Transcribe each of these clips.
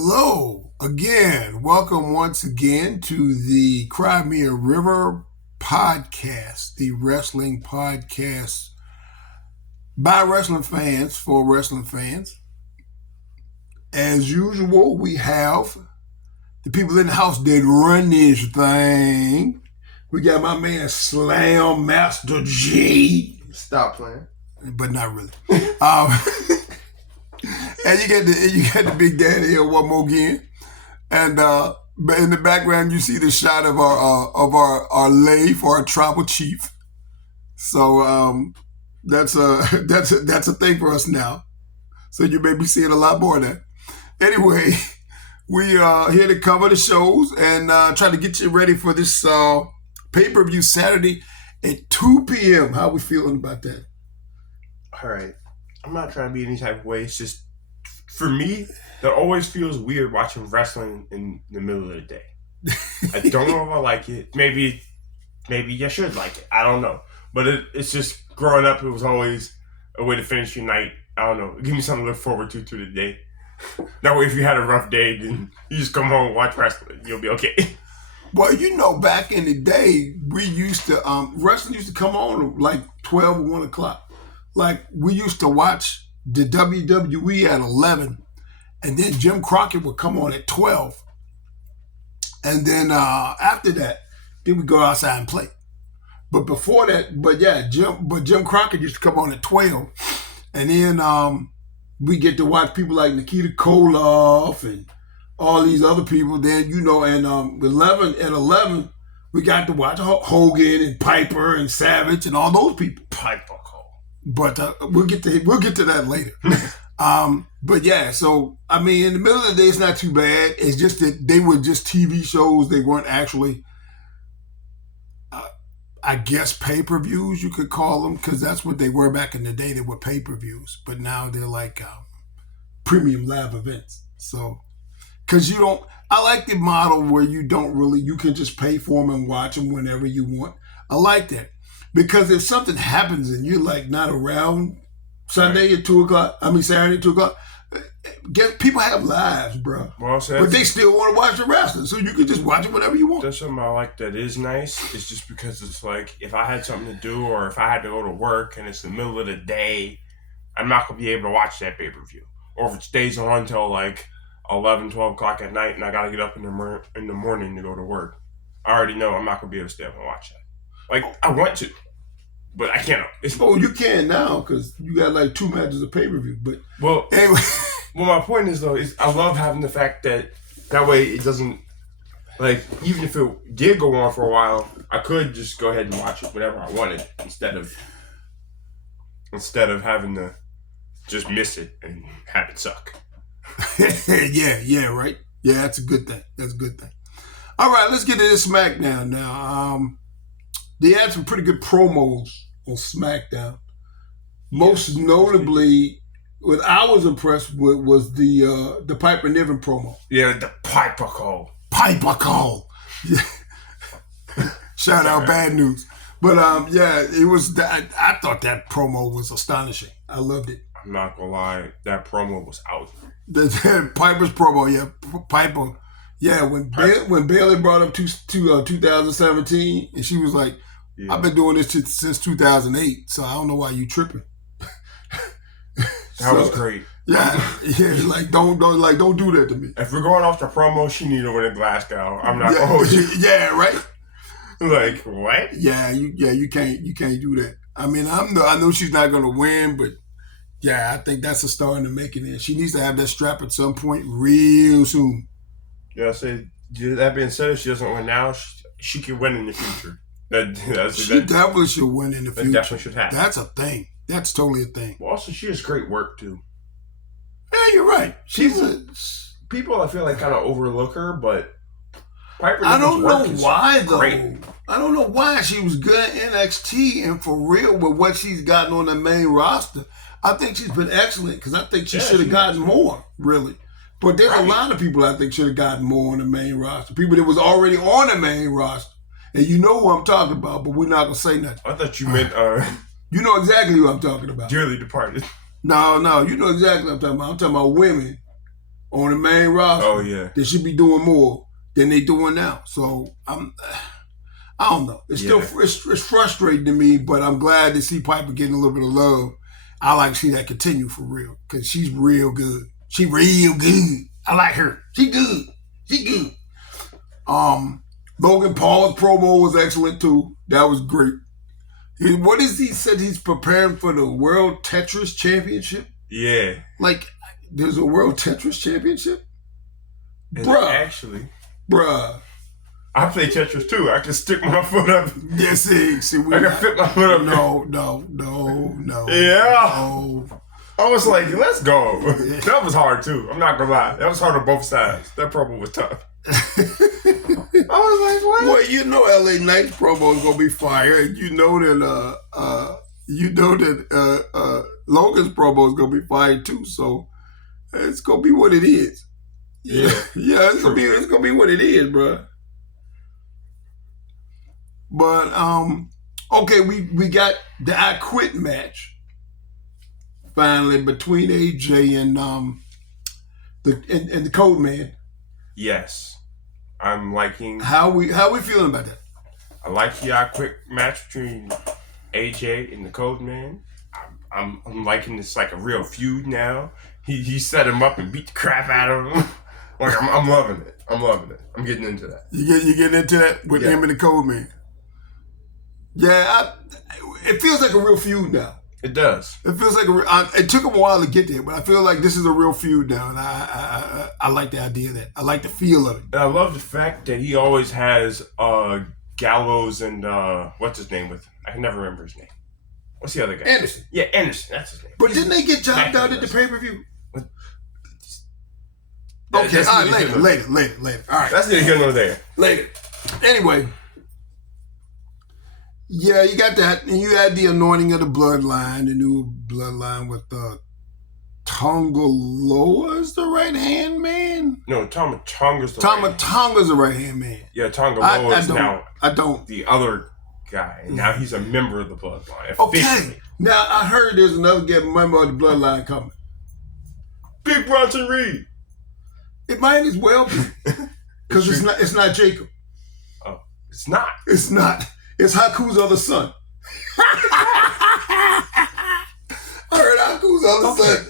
Hello again. Welcome once again to the Crimea River podcast, the wrestling podcast by wrestling fans for wrestling fans. As usual, we have the people in the house that run this thing. We got my man Slam Master G. Stop playing. But not really. And you get the Big Daddy here one more again, and in the background you see the shot of our lay for our tribal chief. So that's a thing for us now. So you may be seeing a lot more of that. Anyway, we are here to cover the shows and try to get you ready for this pay-per-view Saturday at 2 p.m. How we feeling about that? All right. I'm not trying to be any type of way. It's just, for me, that always feels weird watching wrestling in the middle of the day. I don't know if I like it. Maybe I should like it. I don't know. But it's just, growing up, it was always a way to finish your night. I don't know. Give me something to look forward to through the day. That way, if you had a rough day, then you just come home and watch wrestling. You'll be okay. Well, back in the day, we used to, wrestling used to come on like 12 or 1 o'clock. Like, we used to watch the WWE at 11, and then Jim Crockett would come on at 12. And then after that, then we go outside and play. But before that, Jim Crockett used to come on at 12. And then we get to watch people like Nikita Koloff and all these other people. Then, and at 11, we got to watch Hogan and Piper and Savage and all those people. Piper. But we'll get to that later. But yeah, so I mean, in the middle of the day, it's not too bad. It's just that they were just TV shows. They weren't actually, I guess, pay-per-views, you could call them, because that's what they were back in the day. They were pay-per-views, but now they're like premium live events. So, because I like the model where you can just pay for them and watch them whenever you want. I like that. Because if something happens and you're like not around Saturday at 2 o'clock, people have lives, bro. Well, but they still want to watch the wrestling, so you can just watch it whenever you want. That's something I like that is nice. It's just because it's like, if I had something to do or if I had to go to work and it's the middle of the day, I'm not going to be able to watch that pay-per-view. Or if it stays on until like 11, 12 o'clock at night and I got to get up in the morning to go to work, I already know I'm not going to be able to stay up and watch that. Like, I want to, but I can't. You can now because you got like 2 matches of pay-per-view. But anyway. Well, my point is, though, I love having the fact that way it doesn't, like, even if it did go on for a while, I could just go ahead and watch it whenever I wanted instead of having to just miss it and have it suck. Yeah, right? Yeah, that's a good thing. All right, let's get to this SmackDown now. They had some pretty good promos on SmackDown. Most notably, what I was impressed with was the Piper Niven promo. Yeah, the Piper call. Shout out Bad News. But it was. I thought that promo was astonishing. I loved it. I'm not gonna lie, that promo was out. The Piper's promo, yeah, Piper. Yeah, when Bayley brought up to 2017, and she was like, yeah. I've been doing this since 2008, so I don't know why you tripping. That was great. Yeah, like don't do that to me. If we're going off the promo, she needed to win in Glasgow. I'm not gonna hold you. Yeah, right. Like what? Yeah, you can't do that. I mean, I know she's not gonna win, but yeah, I think that's a start in the making. There, she needs to have that strap at some point real soon. Yeah, I say that being said, if she doesn't win now, she can win in the future. She definitely should win in the future. That definitely should happen. That's a thing. That's totally a thing. Well, also, she has great work, too. Yeah, you're right. People, I feel like, kind of overlook her, but Piper I don't know why, though. Great. I don't know why. She was good at NXT, and for real, with what she's gotten on the main roster, I think she's been excellent, because I think she should have gotten more, really. But there's a lot of people I think should have gotten more on the main roster. People that was already on the main roster. And you know who I'm talking about, but we're not going to say nothing. I thought you meant... You know exactly who I'm talking about. Dearly departed. No, you know exactly what I'm talking about. I'm talking about women on the main roster. Oh yeah. They should be doing more than they doing now. So I don't know. It's still it's frustrating to me, but I'm glad to see Piper getting a little bit of love. I like to see that continue for real because she's real good. She real good. I like her. She good. She good. Logan Paul's promo was excellent too. That was great. What is he said? He's preparing for the World Tetris Championship. Yeah. Like, there's a World Tetris Championship? And Bruh. Actually. Bruh. I play Tetris too. I can stick my foot up. Yeah, see, I can fit my foot up. No. Yeah. No. I was like, let's go. That was hard too. I'm not gonna lie. That was hard on both sides. That promo was tough. I was like, what? Well, you know LA Knight's promo is gonna be fire, and you know that Logan's promo is gonna be fire too. So it's gonna be what it is. Yeah. Yeah, it's gonna be what it is, bro. But okay, we got the I Quit match finally between AJ and the Code Man. Yes. I'm liking. How we feeling about that? I like the I Quit match between AJ and the Code Man. I'm liking this like a real feud now. He set him up and beat the crap out of him. Like I'm loving it. I'm loving it. I'm getting into that. You getting into that with him and the Code Man? Yeah, it feels like a real feud now. It does. It feels like it took him a while to get there, but I feel like this is a real feud now, and I like the idea of that. I like the feel of it. And I love the fact that he always has Gallows and what's his name with him? I can never remember his name. What's the other guy? Anderson. Yeah, Anderson. That's his name. But didn't they get jobbed out at the pay-per-view? Okay, Okay, all right, later. All right. That's neither here nor there. Later. Anyway. Yeah, you got that. And you had the anointing of the bloodline, the new bloodline with Tonga Loa is the right-hand man? No, Tama Tonga's the Tonga's the right-hand man. Yeah, Tonga Loa is now the other guy. And now he's a member of the bloodline. Okay. Officially. Now, I heard there's another member of the bloodline coming. Big Bronson Reed. It might as well be. Because it's not Jacob. Oh, it's not. It's not. It's Haku's other son. I heard Haku's other son.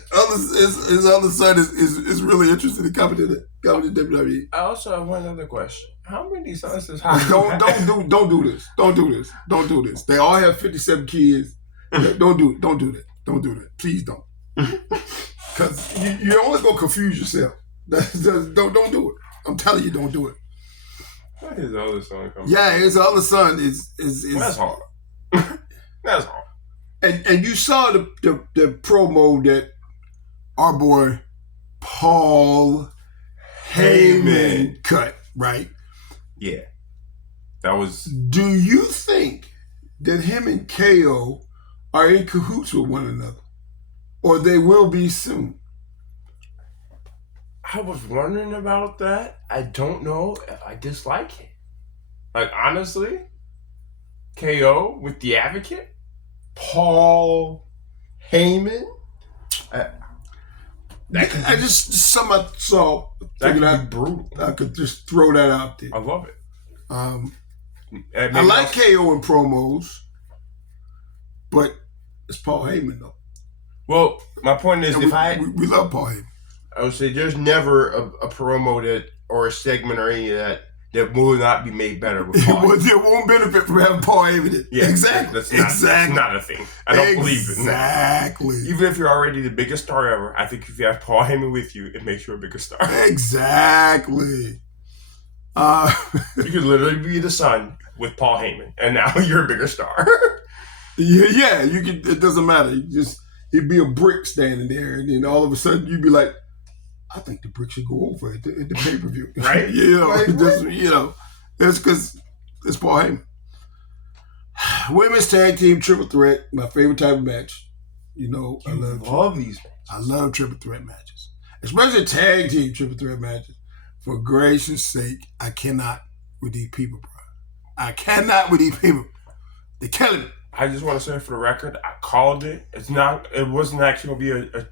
His other son is really interested in coming to WWE. I also have one other question. How many sons does Haku have? Don't do this. Don't do this. They all have 57 kids. Don't do that. Please don't. Because you're always gonna confuse yourself. Don't do it. I'm telling you, don't do it. His other son coming. Yeah, his other son is That's hard. That's hard. And you saw the promo that our boy Paul Heyman cut, right? Yeah. That was. Do you think that him and KO are in cahoots with one another? Or they will be soon? I was wondering about that. I don't know if I dislike it. Like, honestly, KO with the Advocate, Paul Heyman. I just somehow saw. That could be brutal. I could just throw that out there. I love it. I like KO in promos, but it's Paul Heyman though. Well, my point is, we love Paul Heyman. I would say there's never a promo or a segment or any of that will not be made better with Paul. It won't benefit from having Paul Heyman. Yeah, exactly. That's not a thing. I don't believe it. Exactly. Even if you're already the biggest star ever, I think if you have Paul Heyman with you, it makes you a bigger star. Exactly. You could literally be the son with Paul Heyman, and now you're a bigger star. Yeah. You could. It doesn't matter. It'd be a brick standing there, and then all of a sudden you'd be like, I think the brick should go over at the pay-per-view. Right? That's because it's Paul Heyman. Women's tag team triple threat, my favorite type of match. I love these matches. I love triple threat matches, especially tag team triple threat matches. For gracious sake, I cannot with these people, bro. I cannot with these people. They're killing me. I just want to say for the record, I called it. It wasn't actually going to be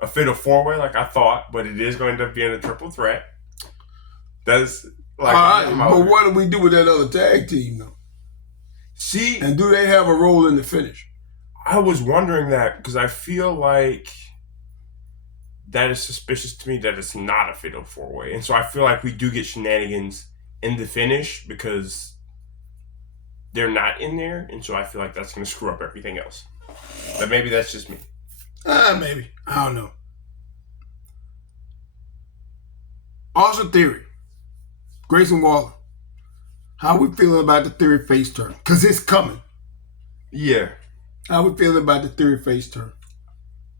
a fatal 4-way like I thought, but it is going to end up being a triple threat. That's like, all right, but what do we do with that other tag team though? See, and do they have a role in the finish? I was wondering that because I feel like that is suspicious to me that it's not a fatal 4-way, and so I feel like we do get shenanigans in the finish because they're not in there, and so I feel like that's going to screw up everything else. But maybe that's just me. Maybe. I don't know. Austin Theory, Grayson Waller. How we feeling about the Theory face turn? Because it's coming. Yeah. How we feeling about the Theory face turn?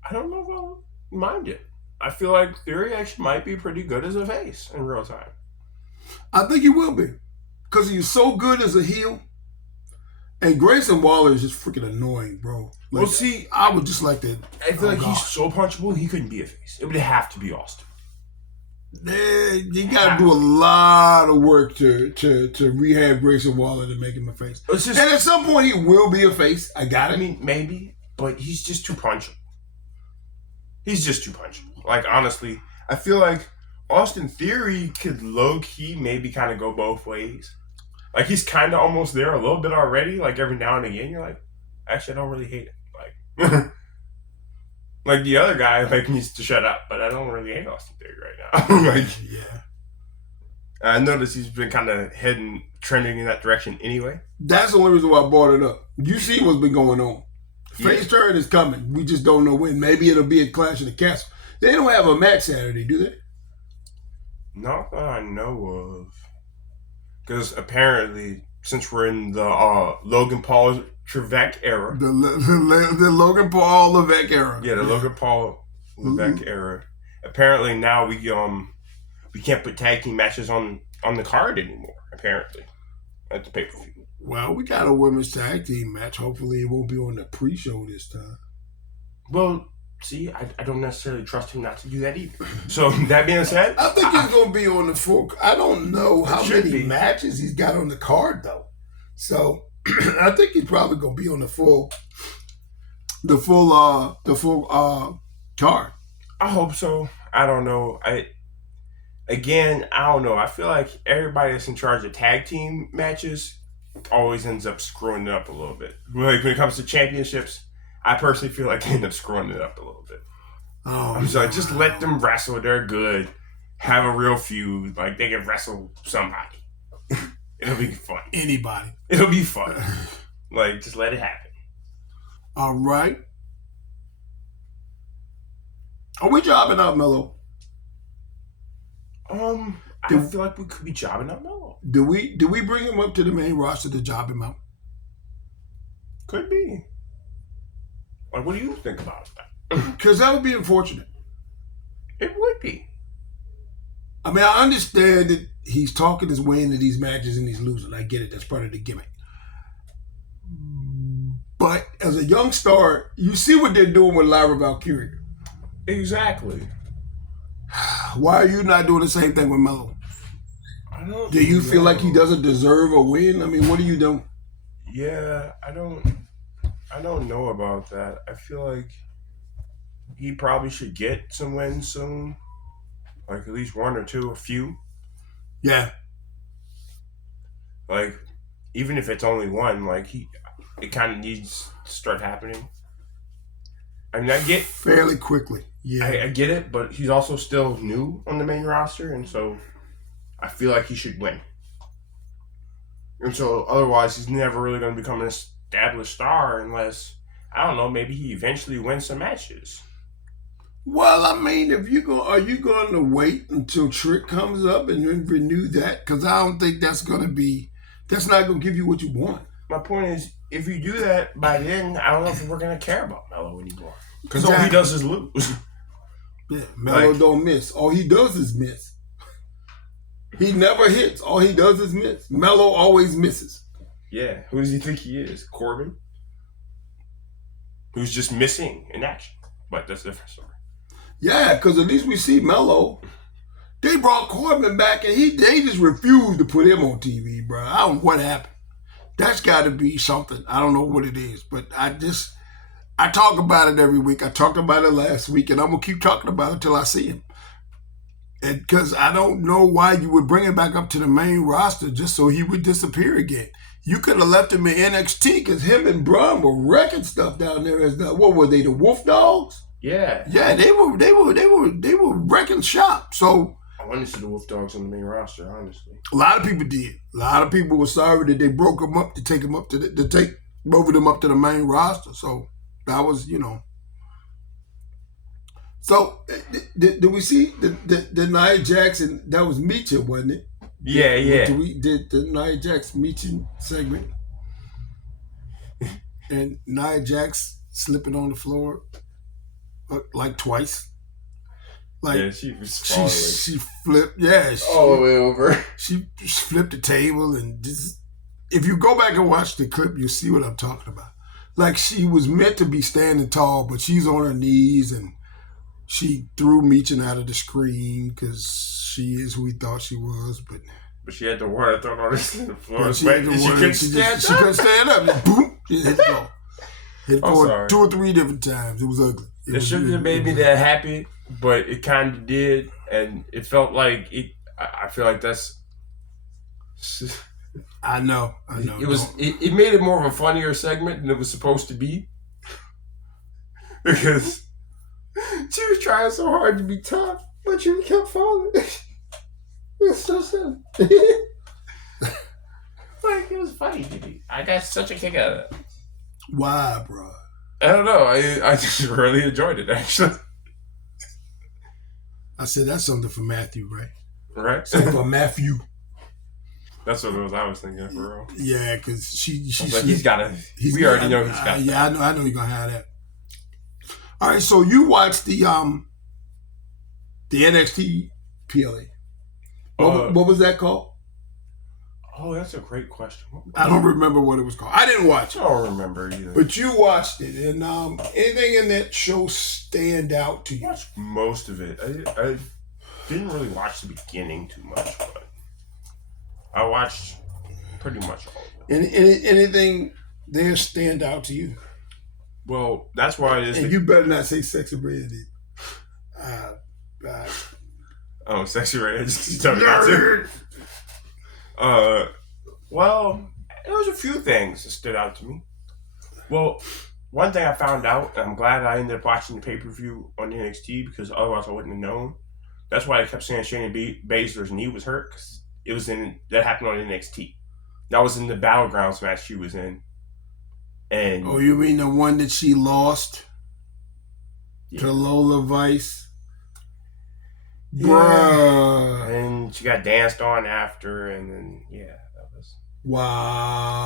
I don't know if I'll mind it. I feel like Theory actually might be pretty good as a face in real time. I think he will be. Because he's so good as a heel. And Grayson Waller is just freaking annoying, bro. Like, well, see, I would just like to... I feel like he's so punchable, he couldn't be a face. It would have to be Austin. You got to do a lot of work to rehab Grayson Waller to make him a face. And at some point, he will be a face. I got it. I mean, maybe, but he's just too punchable. He's just too punchable. Like, honestly, I feel like Austin Theory could low-key maybe kind of go both ways. Like, he's kind of almost there a little bit already. Like, every now and again, you're like, actually, I don't really hate it. Like... Like, the other guy, like, needs to shut up, but I don't really hate Austin Theory right now. Like, yeah. I noticed he's been kind of trending in that direction anyway. That's the only reason why I brought it up. You see what's been going on. Face turn is coming. We just don't know when. Maybe it'll be a Clash of the Castle. They don't have a match Saturday, do they? Not that I know of. Because apparently, since we're in the Logan Paul Levesque era. The Logan Paul Levesque era. Yeah, the Logan Paul Levesque era. Apparently now we can't put tag team matches on the card anymore, apparently. At the pay-per-view. Well, we got a women's tag team match. Hopefully it won't be on the pre-show this time. Well, see, I don't necessarily trust him not to do that either. So, that being said... I think he's going to be on the full... I don't know how many matches he's got on the card, though. So... I think he's probably gonna be on the full card. I hope so. I don't know. I don't know. I feel like everybody that's in charge of tag team matches always ends up screwing it up a little bit. Like when it comes to championships, I personally feel like they end up screwing it up a little bit. I'm sorry, just let them wrestle. They're good. Have a real feud. Like they can wrestle somebody. It'll be fun. Anybody. It'll be fun. Like, just let it happen. All right. Are we jobbing out Melo? I feel like we could be jobbing out Melo. Do we bring him up to the main roster to job him out? Could be. Like, what do you think about that? Because that would be unfortunate. It would be. I mean, I understand that he's talking his way into these matches and he's losing. I get it. That's part of the gimmick. But as a young star, you see what they're doing with Lyra Valkyria. Exactly. Why are you not doing the same thing with Melo? I don't. Do you feel like he doesn't deserve a win? I mean, what are you doing? Yeah, I don't know about that. I feel like he probably should get some wins soon. Like at least one or two, a few. Yeah. Like, even if it's only one, like it kind of needs to start happening. I mean, I get fairly quickly. Yeah, I get it, but he's also still new on the main roster, and so I feel like he should win. And so otherwise, he's never really going to become an established star unless, I don't know, maybe he eventually wins some matches. Well, I mean, are you going to wait until Trick comes up and then renew that? Because I don't think that's not going to give you what you want. My point is, if you do that by then, I don't know if we're going to care about Melo anymore. Because exactly. all he does is lose. Yeah, Melo don't miss. All he does is miss. He never hits. All he does is miss. Melo always misses. Yeah. Who does he think he is? Corbin? Who's just missing in action. But that's a different story. Yeah, because at least we see Melo. They brought Corbin back and they just refused to put him on TV, bro. I don't know what happened. That's got to be something. I don't know what it is, but I talk about it every week. I talked about it last week, and I'm gonna keep talking about it until I see him. And because I don't know why you would bring him back up to the main roster just so he would disappear again. You could have left him in NXT because him and Braun were wrecking stuff down there. What were they? The Wolf Dogs? Yeah. Yeah, they were wrecking shop. So I wanted to see the Wolf Dogs on the main roster, honestly. a lot of people did. A lot of people were sorry that they broke him up to take him up to take both of them up to the main roster. So that was, So did we see the Nia Jackson? That was Meacher, wasn't it? Yeah. Did the Nia Jax Meacher segment and Nia Jax slipping on the floor like twice. Like yeah, she was falling. She flipped. Yeah, all the way over. She flipped the table and just. If you go back and watch the clip, you'll see what I'm talking about. Like she was meant to be standing tall, but she's on her knees and she threw Meechin out of the screen because she is who we thought she was, but she had the water thrown on the floor. She couldn't stand up. Just, boom, she hit the floor. Hit the floor 2 or 3 different times. It was ugly. It shouldn't have made me that happy, but it kind of did, and it felt like it. I feel like that's. I know. It was. It made it more of a funnier segment than it was supposed to be, because she was trying so hard to be tough, but she kept falling. It's so sad. Like, it was funny to me. I got such a kick out of it. Why, bro? I don't know. I just really enjoyed it, actually. I said that's something for Matthew, right? Right? Something for Matthew. That's what it was. I was thinking, for real. Yeah, because she's like, he's got to. We already know he's got. Yeah, I know you're gonna have that. All right, so you watched the NXT PLA. What was that called? Oh, that's a great question. I don't remember what it was called. I didn't watch it. I don't remember either. But you watched it, and anything in that show stand out to you? I watched most of it. I didn't really watch the beginning too much, but I watched pretty much all of it. Anything there stand out to you? Well, that's why it is. And you better not say Sexy Red. Oh, Sexy Red. Just tell me not to. Well, there was a few things that stood out to me. Well, one thing I found out, and I'm glad I ended up watching the pay-per-view on NXT because otherwise I wouldn't have known. That's why I kept saying Shayna Baszler's knee was hurt, because that happened on NXT. That was in the Battlegrounds match she was in. And oh, you mean the one that she lost to Lola Vice? Yeah. Bruh. And she got danced on after, and then, that was... Wow.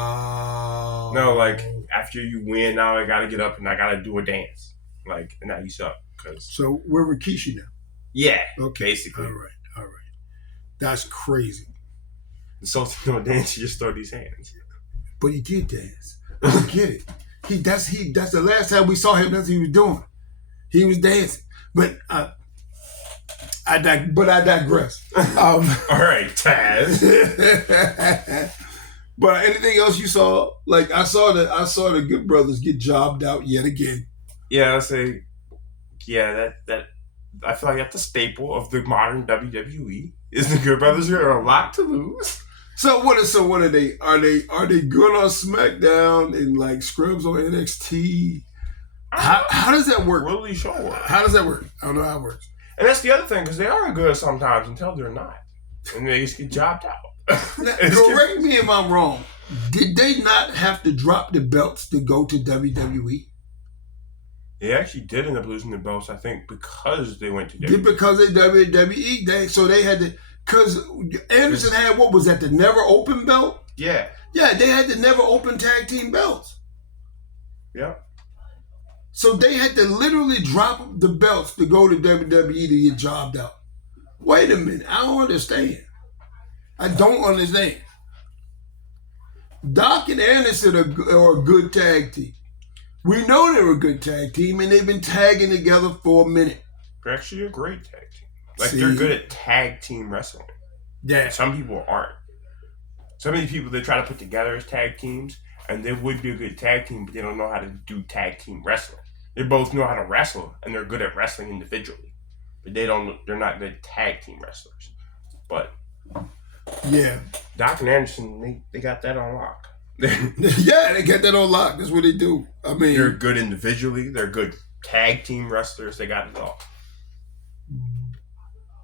No, like, after you win, now I gotta get up and I gotta do a dance. Like, and now you suck. So, we're Rikishi now? Yeah, okay. Basically. All right. That's crazy. So, no dance, you just throw these hands. But he did dance. I get it. That's the last time we saw him, that's what he was doing. He was dancing. But I digress. All right, Taz. But anything else you saw? Like I saw the Good Brothers get jobbed out yet again. Yeah, I'll say. Yeah, that I feel like that's the staple of the modern WWE. Is the Good Brothers are a lot to lose. So what are they? Are they good on SmackDown and like scrubs on NXT? How does that work? Really sure. How does that work? I don't know how it works. And that's the other thing, because they are good sometimes until they're not. And they just get jobbed out. Correct me if I'm wrong. Did they not have to drop the belts to go to WWE? They actually did end up losing the belts, I think, because they went to WWE. Because they WWE. So they had to... Because Anderson had, what was that, the Never Open belt? Yeah. Yeah, they had the Never Open tag team belts. Yeah. So they had to literally drop the belts to go to WWE to get jobbed out. Wait a minute. I don't understand. I don't understand. Doc and Anderson are a good tag team. We know they're a good tag team, and they've been tagging together for a minute. They're actually a great tag team. Like, they're good at tag team wrestling. Yeah. Some people aren't. Some of these people they try to put together as tag teams, and they would be a good tag team, but they don't know how to do tag team wrestling. They both know how to wrestle, and they're good at wrestling individually, but they're not good tag team wrestlers. But yeah, Doc and Anderson, they got that on lock. Yeah, they get that on lock. That's what they do. I mean, they're good individually. They're good tag team wrestlers. They got it all.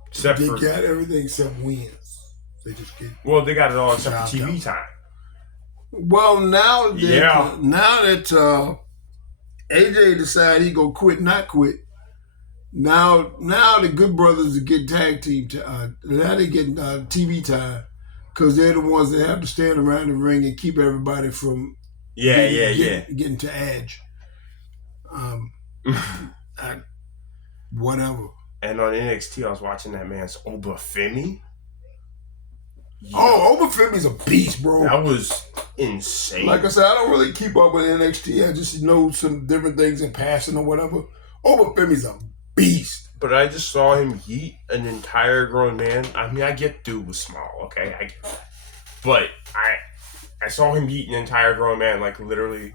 Except they for, got everything except wins. They just get. well, they got it all except for TV time. Well, now that AJ decided he gonna quit, not quit. Now the Good Brothers are getting tag team. Now they getting TV time because they're the ones that have to stand around the ring and keep everybody from getting to edge. Whatever. And on NXT, I was watching that man's Obafemi. Oh, Obafemi's a beast, bro. That was insane. Like I said, I don't really keep up with NXT. I just know some different things in passing or whatever. Obafemi's a beast. But I just saw him yeet an entire grown man. I mean, I get dude was small, okay? I get that. But I saw him yeet an entire grown man, like literally,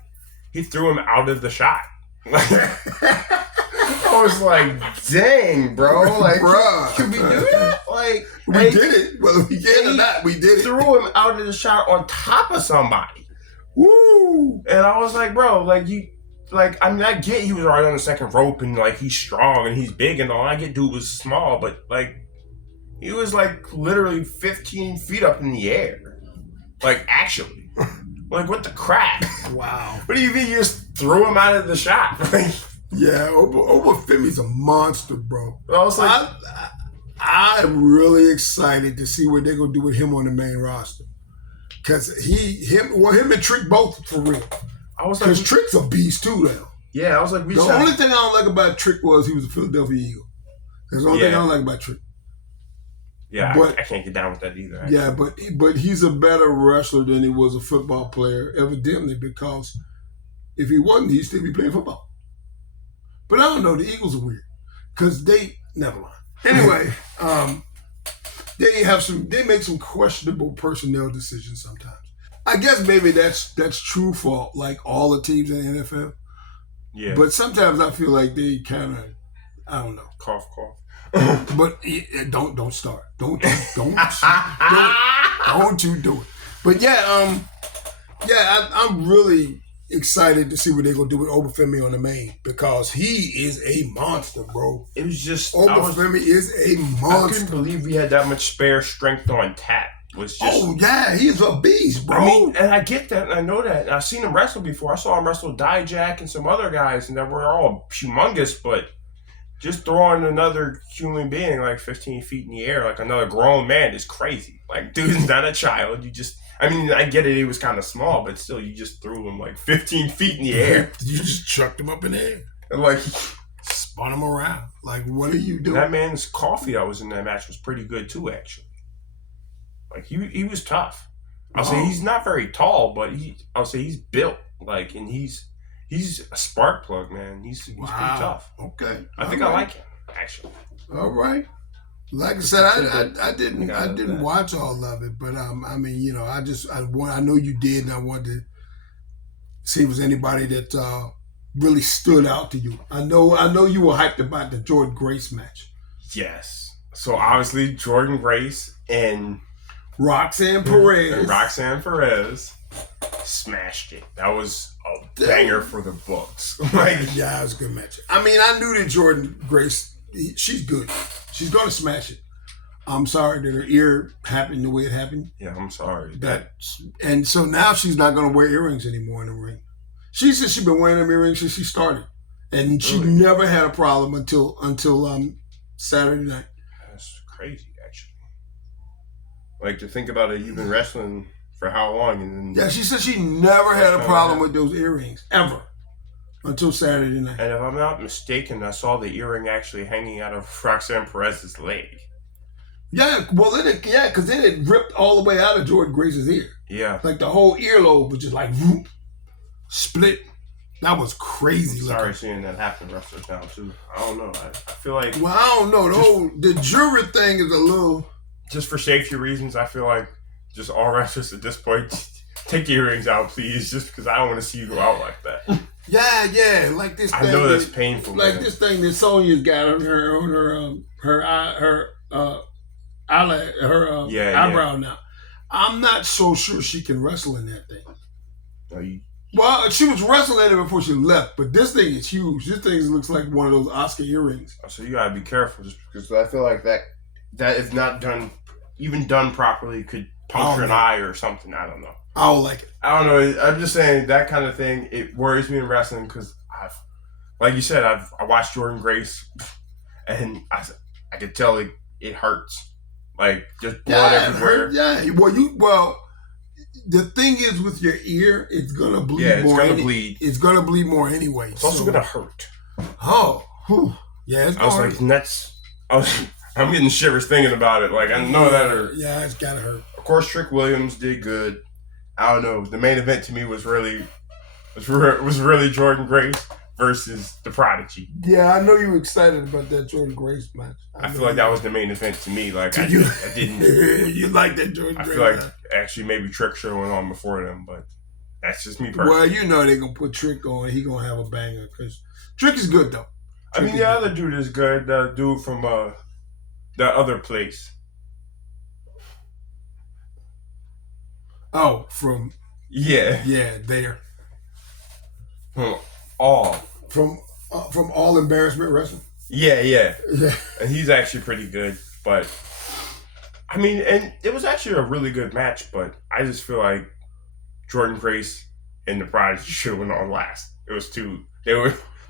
he threw him out of the shot. I was like, dang, bro. Like, bruh. Can we do that? Like, we did it. Whether we did or not, we did it. Threw him out of the shot on top of somebody. Woo! And I was like, bro, like, I mean, I get he was already on the second rope and, like, he's strong and he's big and all. I get dude was small, but, like, he was, like, literally 15 feet up in the air. Like, actually. Like, what the crap? Wow. What do you mean you just threw him out of the shot? Like, yeah, Obafemi's a monster, bro. I was like, I'm really excited to see what they're gonna do with him on the main roster. Cause him and Trick both for real. I was like, cause Trick's a beast too now. Yeah, I was like, the only thing I don't like about Trick was he was a Philadelphia Eagle. That's the only thing I don't like about Trick. Yeah, but, I can't get down with that either. Actually. Yeah, but he's a better wrestler than he was a football player, evidently, because if he wasn't, he'd still be playing football. But I don't know, the Eagles are weird. Because never mind. Anyway, they make some questionable personnel decisions sometimes. I guess maybe that's true for like all the teams in the NFL. Yeah. But sometimes I feel like they kind of, I don't know. Cough. But don't start. Don't you do it. But I'm really excited to see what they're gonna do with Obafemi on the main because he is a monster, bro. It was just Obafemi is a monster. I couldn't believe we had that much spare strength on tap. Oh yeah, he's a beast, bro. I mean, and I get that, and I know that. And I've seen him wrestle before. I saw him wrestle Dijak and some other guys, and that were all humongous, but just throwing another human being like 15 feet in the air, like another grown man, is crazy. Like, dude's not a child. I get it, he was kind of small, but still, you just threw him like 15 feet in the air. You just chucked him up in the air. And like, spun him around. Like, what are you doing? That man's coffee that was in that match was pretty good too, actually. Like, he was tough. I'll say he's not very tall, but I'll say he's built. Like, and he's a spark plug, man. He's pretty tough. Okay. I think I like him, actually. All right. Like I said, I didn't watch all of it, but I mean, you know, I know you did, and I wanted to see if there was anybody that really stood out to you. I know you were hyped about the Jordan Grace match. Yes. So obviously Jordan Grace and Roxanne Perez smashed it. That was a banger for the books. Yeah, it was a good match. I mean, I knew that Jordan Grace, she's good. She's going to smash it. I'm sorry that her ear happened the way it happened. Yeah, I'm sorry. And so now she's not going to wear earrings anymore in the ring. She said she's been wearing them earrings since she started. And she never had a problem until Saturday night. That's crazy, actually. Like, to think about it, you've been wrestling for how long? And then she said she never had a problem with those earrings, ever, until Saturday night. And if I'm not mistaken, I saw the earring actually hanging out of Roxanne Perez's leg. Yeah, well, because then it ripped all the way out of Jordan Grace's ear. Yeah. Like the whole earlobe was just like, whoop, split. That was crazy. I'm sorry seeing that happen to wrestlers now, too. I don't know. I feel like... Well, I don't know. The jury thing is a little... Just for safety reasons, I feel like just all wrestlers at this point take your earrings out, please, just because I don't want to see you go out like that. Yeah, like this. I know that's painful. Like man. this thing that Sonya's got on her eyelid, eyebrow now. I'm not so sure she can wrestle in that thing. Well, she was wrestling in it before she left, but this thing is huge. This thing looks like one of those Oscar earrings. So you gotta be careful, just because I feel like that is not done, even done properly, could puncture an eye or something. I don't know. I don't like it. I don't know. I'm just saying that kind of thing. It worries me in wrestling because like you said, I watched Jordynne Grace, and I could tell it hurts, like just blood everywhere. Well, the thing is with your ear, it's gonna bleed. Yeah, it's gonna bleed. It's gonna bleed more anyway. It's also gonna hurt. Oh, yeah. I was like, that's. I'm getting shivers thinking about it. Like I know that hurt. Yeah, it's gotta hurt. Of course, Trick Williams did good. I don't know. The main event to me was really Jordynne Grace versus The Prodigy. Yeah, I know you were excited about that Jordynne Grace match. I feel like that was the main event to me. Like I didn't. You like that Jordynne Grace? I feel like actually maybe Trick should have went on before them, but that's just me personally. Well, you know they're gonna put Trick on. He gonna have a banger because Trick is good though. I mean, the other dude is good. The dude from the other place. Oh, from there. From All Embarrassment Wrestling. Yeah. And he's actually pretty good, but I mean, and it was actually a really good match. But I just feel like Jordynne Grace and The Prodigy should have went on last. It was too.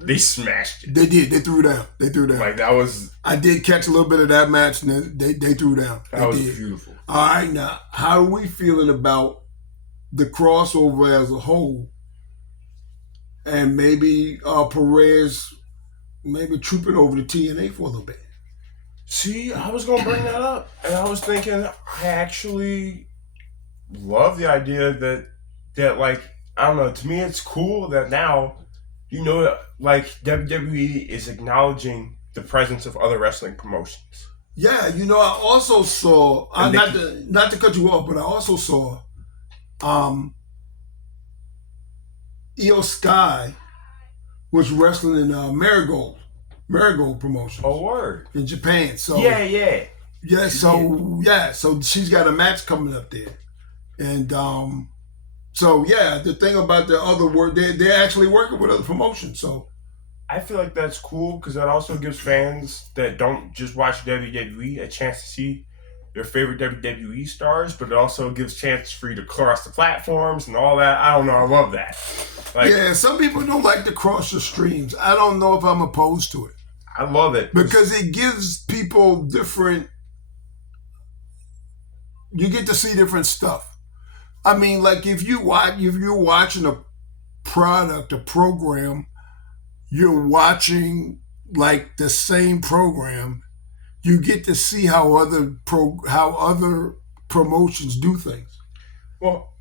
They smashed it. They did. They threw down. Like that was. I did catch a little bit of that match, and then they threw down. That was beautiful. All right, now how are we feeling about the crossover as a whole, and maybe Perez maybe trooping over to TNA for a little bit? See, I was gonna bring that up, and I was thinking I actually love the idea that like I don't know. To me, it's cool that now, like WWE is acknowledging the presence of other wrestling promotions. Yeah, I also saw not to cut you off, but I also saw Io Sky was wrestling in Marigold Promotions. Oh, word. In Japan. So yeah. So she's got a match coming up there, and the thing about the other work, they're actually working with other promotions. So I feel like that's cool because that also gives fans that don't just watch WWE a chance to see their favorite WWE stars, but it also gives chance for you to cross the platforms and all that. I don't know. I love that. Like, some people don't like to cross the streams. I don't know if I'm opposed to it. I love it because it gives people different. You get to see different stuff. I mean, like if you're watching a program, you're watching like the same program. You get to see how other promotions do things. Well,